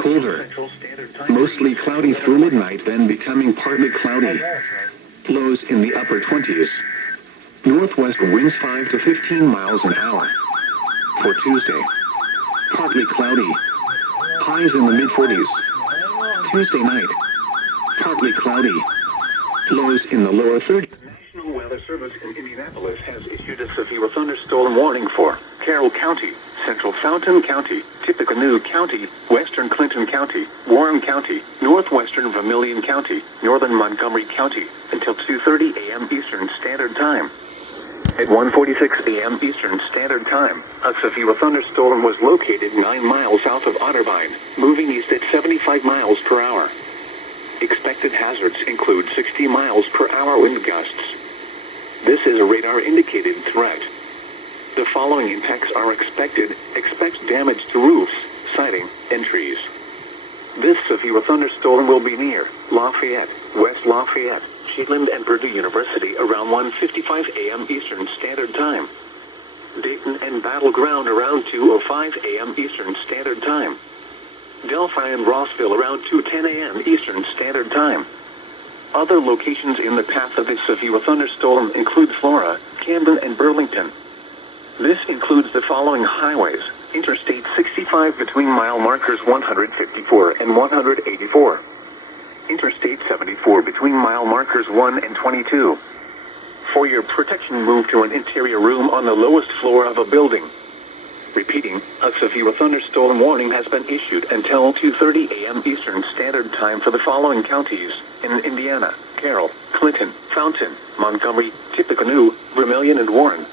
Colder. Mostly cloudy through midnight, then becoming partly cloudy. Lows in the upper 20s. Northwest winds 5 to 15 miles an hour. For Tuesday, partly cloudy. Highs in the mid-40s. Tuesday night, partly cloudy. Lows in the lower 30s. National Weather Service in Indianapolis has issued a severe thunderstorm warning for Carroll County, Central Fountain County, Tippecanoe County, Western Clinton County, Warren County, Northwestern Vermilion County, Northern Montgomery County, until 2:30 a.m. Eastern Standard Time. At 1:46 a.m. Eastern Standard Time, a severe thunderstorm was located 9 miles south of Otterbein, moving east at 75 miles per hour. Expected hazards include 60 miles per hour wind gusts. This is a radar-indicated threat. The following impacts are expected. Expect damage to roofs, siding, and trees. This severe thunderstorm will be near Lafayette, West Lafayette, Shetland, and Purdue University around 1:55 a.m. Eastern Standard Time. Dayton and Battleground around 2:05 a.m. Eastern Standard Time. Delphi and Rossville around 2:10 a.m. Eastern Standard Time. Other locations in the path of this severe thunderstorm include Flora, Camden, and Burlington. This includes the following highways: Interstate 65 between mile markers 154 and 184. Interstate 74 between mile markers 1 and 22. For your protection, move to an interior room on the lowest floor of a building. Repeating, a severe thunderstorm warning has been issued until 2:30 a.m. Eastern Standard Time for the following counties in Indiana: Carroll, Clinton, Fountain, Montgomery, Tippecanoe, Vermilion, and Warren.